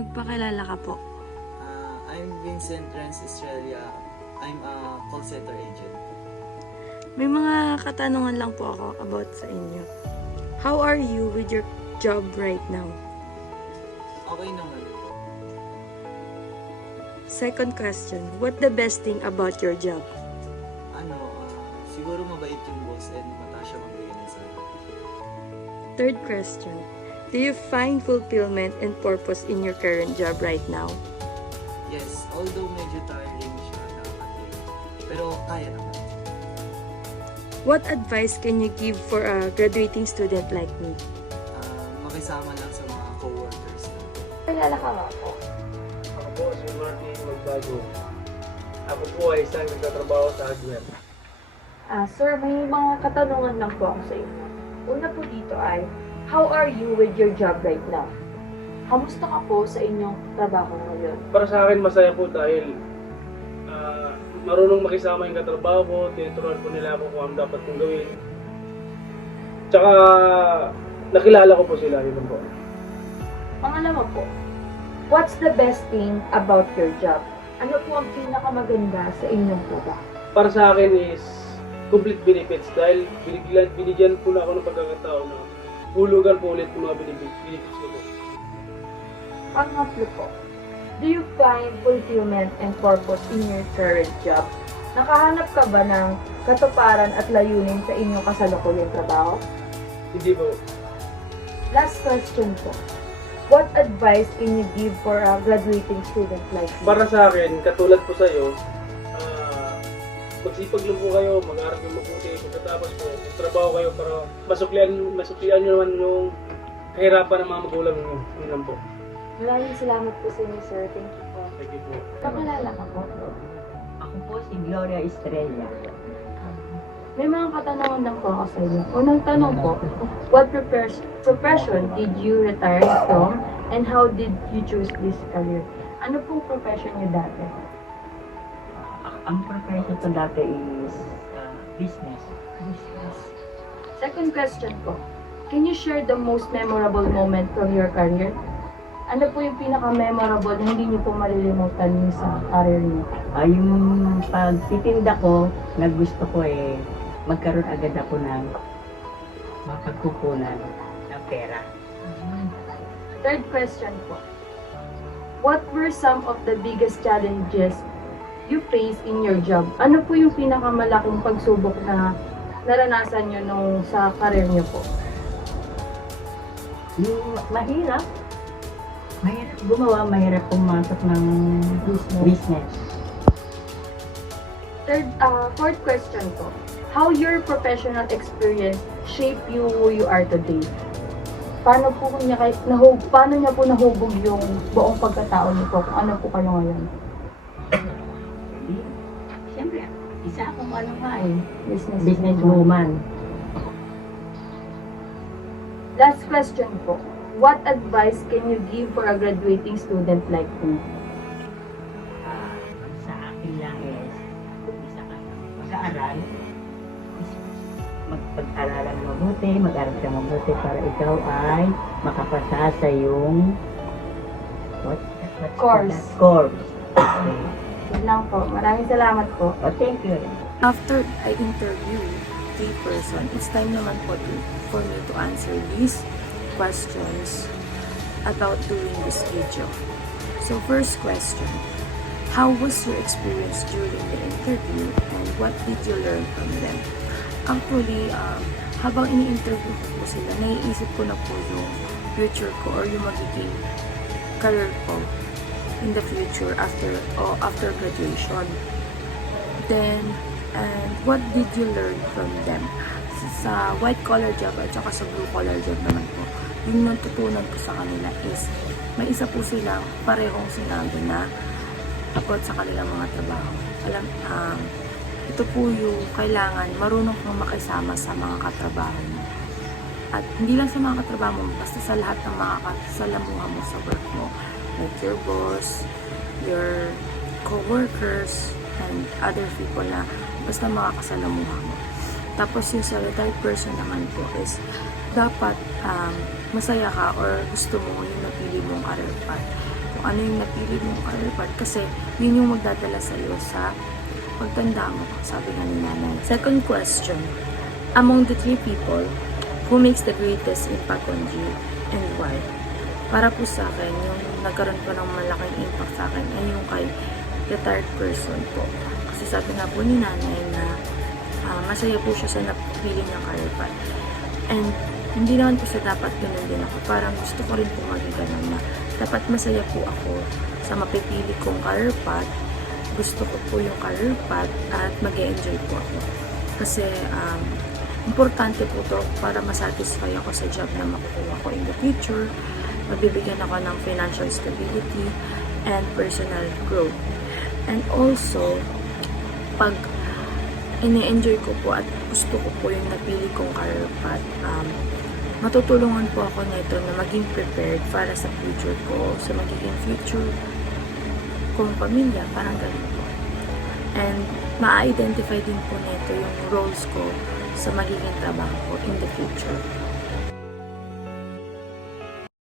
Magpakilala ka po. I'm Vincent Renz Estrella. I'm a call center agent. May mga katanungan lang po ako about sa inyo. How are you with your job right now? Okay naman po. Second question, what the best thing about your job? Siguro mabait yung boss and mataas siya magbigay ng salary. Third question, do you find fulfillment and purpose in your current job right now? Yes, although medyo tiring siya nakakatid. Pero kaya naman. What advice can you give for a graduating student like me? Makisama lang sa mga co-workers natin. Kilala ka nga po. Ako po si Martin Magbago. Ako po ay isang nagtatrabaho sa hardware. Sir, may mga katanungan lang po ako sa inyo. Una po dito ay, how are you with your job right now? Kamusta ka po sa inyong trabaho ngayon? Para sa akin, masaya po dahil marunong makisama yung katrabaho ko, tinuturuan po nila ako kung ano dapat kong gawin. Tsaka, nakilala ko po sila, yun po. Pangalawa po, what's the best thing about your job? Ano po ang pinakamaganda sa inyong trabaho? Para sa akin is complete benefits dahil binigyan po na ako ng pagkakataon na hulugan po ulit yung mga benefits ko po. Pangatlo po, do you find fulfillment and purpose in your current job? Nakahanap ka ba ng katuparan at layunin sa inyong kasalukuyang trabaho? Hindi po. Last question po, what advice can you give for a graduating student like me? Para sa akin, katulad po sa'yo, magsipag lang po kayo, mag-aaral yung mabuti, pagkatapos po, trabaho kayo para masuklian nyo naman yung kahirapan ng mga magulang nyo. Yun lang po. Maraming salamat po sa inyo, sir. Thank you po. Thank you po. Kakilala ka po. Ako po si Gloria Estrella. May mga katanungan lang po ako sa inyo. Unang tanong po, what profession did you retire from and how did you choose this career? Ano pong profession niyo dati? Ang profession ko dati is business. Second question po, can you share the most memorable moment from your career? Ano po yung pinaka-memorable na hindi niyo po malilimutan yung sa career niyo? Yung pagtitinda ko, gusto ko magkaroon agad ako ng mapagkukunan ng pera. Third question po, what were some of the biggest challenges you face in your job? Ano po yung pinakamalaking pagsubok na naranasan nyo nung sa career nyo po? Yung mahirap gumawa, mahirap pumasok ng business. Fourth question po, how your professional experience shape you who you are today? Paano niya po nahubog yung buong pagkatao niyo po? Kung ano po kayo ngayon? Siyempre, isa akong Business businesswoman. Last question po, what advice can you give for a graduating student like me? Sa akin lang is, isa ka mag-aaral, magpag-aralan na mabuti, mag-aral ka mabuti para ikaw ay makapasa sa iyong Course. Course. Okay. Yun lang po. Maraming salamat po. Oh, thank you. After I interview the person, it's time naman po for me to answer these questions about doing this video. So first question, how was your experience during the interview and what did you learn from them? Actually, habang ini-interview ko po sila, naiisip ko na po yung future ko or yung magiging career ko in the future after graduation. Then, and what did you learn from them? Sa white collar job at saka sa blue collar job naman po, yung natutunan ko sa kanila is may isa po silang parehong sinabi na about sa kanilang mga trabaho. Ito po yung kailangan marunong kang makisama sa mga katrabaho mo. At hindi lang sa mga katrabaho mo, basta sa lahat ng mga kasalamuha mo sa work mo. Like your boss, your co-workers, and other people na basta mga kasalamuha mo. Tapos yung sa retired person naman po is dapat masaya ka or gusto mo yung napili mong career path. kung ano yung napili mong career path kasi yun yung magdadala sa'yo sa pagtanda mo, sabi nga ni nanay. Second question, among the 3 people, who makes the greatest impact on you and why? Para po sa akin, yung nagkaroon po ng malaking impact sa akin ay yung kay retired person po. Kasi sabi nga po ni nanay na masaya po siya sa napili niyang career path. And hindi naman po sa dapat ganun din ako. Parang gusto ko rin po maging ganun na dapat masaya po ako sa mapipili kong career path. Gusto ko po yung career path at mag-enjoy po ako. Kasi importante po to para masatisfy ako sa job na makukuha ko in the future. Magbibigyan ako ng financial stability and personal growth. And also, pag ine-enjoy ko po at gusto ko po yung napili kong career path, matutulungan po ako nito na maging prepared para sa future ko, sa magiging future kong pamilya, parang ganun po. And ma-identify din po nito yung roles ko sa magiging trabaho ko in the future.